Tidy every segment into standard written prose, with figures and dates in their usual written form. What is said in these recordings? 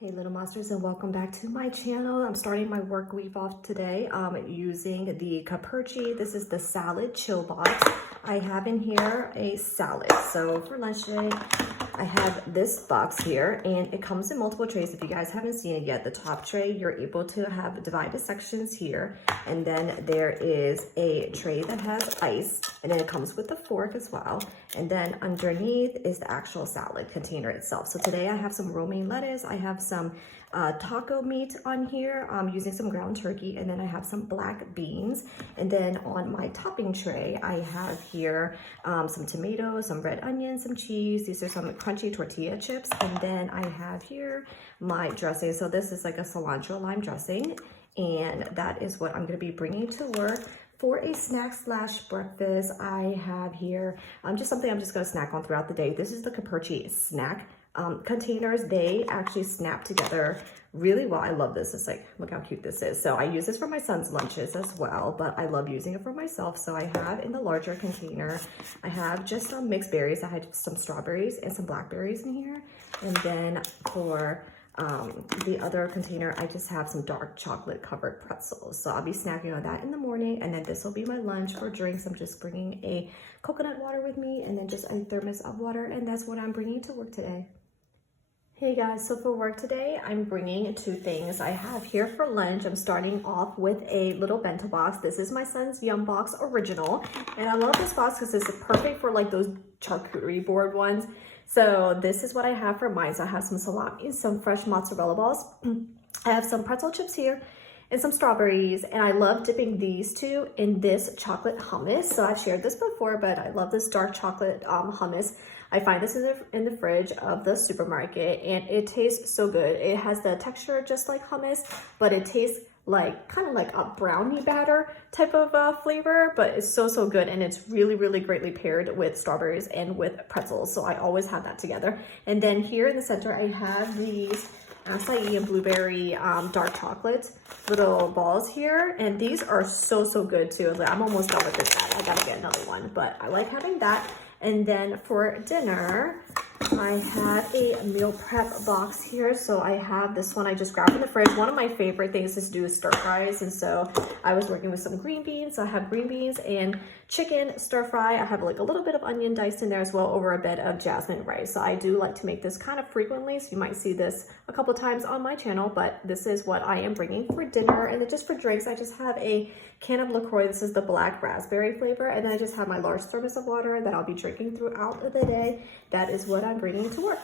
Hey little monsters, and welcome back to my channel. I'm starting my work week off today using the Caperchi. This is the salad chill box. I have in here a salad. So for lunch today, I have this box here, and it comes in multiple trays. If you guys haven't seen it yet, the top tray, you're able to have divided sections here. And then there is a tray that has ice, and then it comes with a fork as well. And then underneath is the actual salad container itself. So today I have some romaine lettuce. I have some taco meat on here. I'm using some ground turkey, and then I have some black beans. And then on my topping tray, I have here some tomatoes, some red onions, some cheese. These are some crunchy tortilla chips. And then I have here my dressing. So this is like a cilantro lime dressing, and that is what I'm going to be bringing to work. For a snack slash breakfast, I have here just something I'm just going to snack on throughout the day. This is the Caperchi snack containers. They actually snap together really well. I love this. It's like, look how cute this is. So I use this for my son's lunches as well, but I love using it for myself. So I have in the larger container, I have just some mixed berries. I had some strawberries and some blackberries in here. And then for the other container, I just have some dark chocolate covered pretzels. So I'll be snacking on that in the morning, and then this will be my lunch. For drinks, I'm just bringing a coconut water with me, and then just a thermos of water, and that's what I'm bringing to work today. Hey guys, so for work today, I'm bringing two things. I have here for lunch, I'm starting off with a little bento box. This is my son's Yum Box Original, and I love this box because it's perfect for like those charcuterie board ones. So this is what I have for mine. So I have some salami, some fresh mozzarella balls. I have some pretzel chips here and some strawberries. And I love dipping these two in this chocolate hummus. So I've shared this before, but I love this dark chocolate hummus. I find this in the fridge of the supermarket, and it tastes so good. It has the texture just like hummus, but it tastes like kind of like a brownie batter type of flavor, but it's so good, and it's really greatly paired with strawberries and with pretzels. So I always have that together. And then here in the center, I have these acai and blueberry dark chocolate little balls here, and these are so good too. I'm almost done with this bag. I gotta get another one, but I like having that. And then for dinner, I have a meal prep box here. So I have this one I just grabbed from the fridge. One of my favorite things is to do is stir fries. And so I was working with some green beans. So I have green beans and chicken stir fry. I have like a little bit of onion diced in there as well over a bed of jasmine rice. So I do like to make this kind of frequently. So you might see this a couple times on my channel, but this is what I am bringing for dinner. And then just for drinks, I just have a can of LaCroix. This is the black raspberry flavor. And then I just have my large thermos of water that I'll be drinking throughout the day. That is what I'm bringing to work.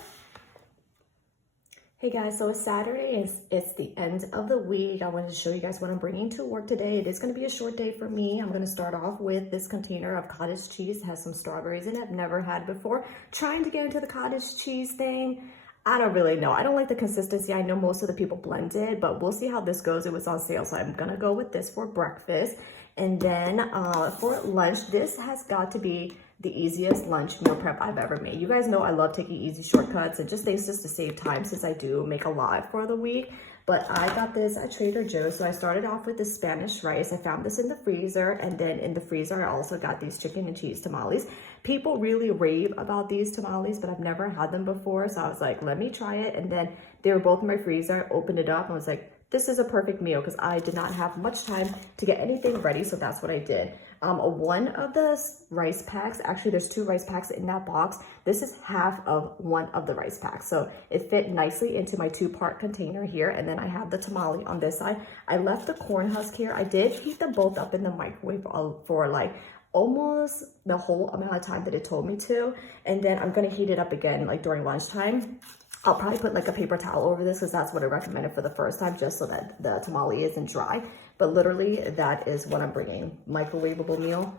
Hey guys, so it's Saturday, it's the end of the week. I wanted to show you guys what I'm bringing to work today. It is going to be a short day for me. I'm going to start off with this container of cottage cheese. It has some strawberries in it. I've never had before. Trying to get into the cottage cheese thing. I don't really know. I don't like the consistency. I know most of the people blend it, but we'll see how this goes. It was on sale, so I'm going to go with this for breakfast. And then for lunch, this has got to be the easiest lunch meal prep I've ever made. You guys know I love taking easy shortcuts and just things just to save time, since I do make a lot for the week. But I got this at Trader Joe's. So I started off with the Spanish rice. I found this in the freezer, and then in the freezer I also got these chicken and cheese tamales. People really rave about these tamales, but I've never had them before. So I was like, let me try it. And then they were both in my freezer. I opened it up and I was like, this is a perfect meal, because I did not have much time to get anything ready. So that's what I did. One of the rice packs, actually there's two rice packs in that box. This is half of one of the rice packs. So it fit nicely into my 2-part container here. And then I have the tamale on this side. I left the corn husk here. I did heat them both up in the microwave for like almost the whole amount of time that it told me to. And then I'm gonna heat it up again like during lunchtime. I'll probably put like a paper towel over this, because that's what I recommended for the first time, just so that the tamale isn't dry. But literally, that is what I'm bringing. Microwavable meal,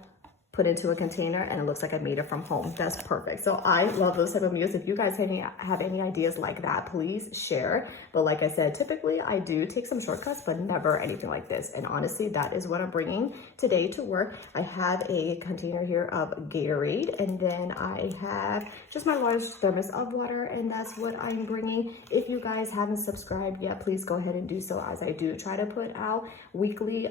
put into a container, and it looks like I made it from home. That's perfect. So I love those type of meals. If you guys have any ideas like that, please share. But like I said, typically I do take some shortcuts, but never anything like this. And honestly, that is what I'm bringing today to work. I have a container here of Gatorade, and then I have just my large thermos of water, and that's what I'm bringing. If you guys haven't subscribed yet, please go ahead and do so, as I do try to put out weekly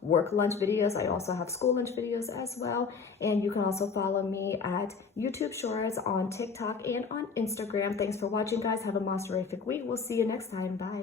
work lunch videos. I also have school lunch videos as well. well. And you can also follow me at YouTube Shorts, on TikTok, and on Instagram. Thanks for watching, guys. Have a monster-ific week. We'll see you next time. Bye.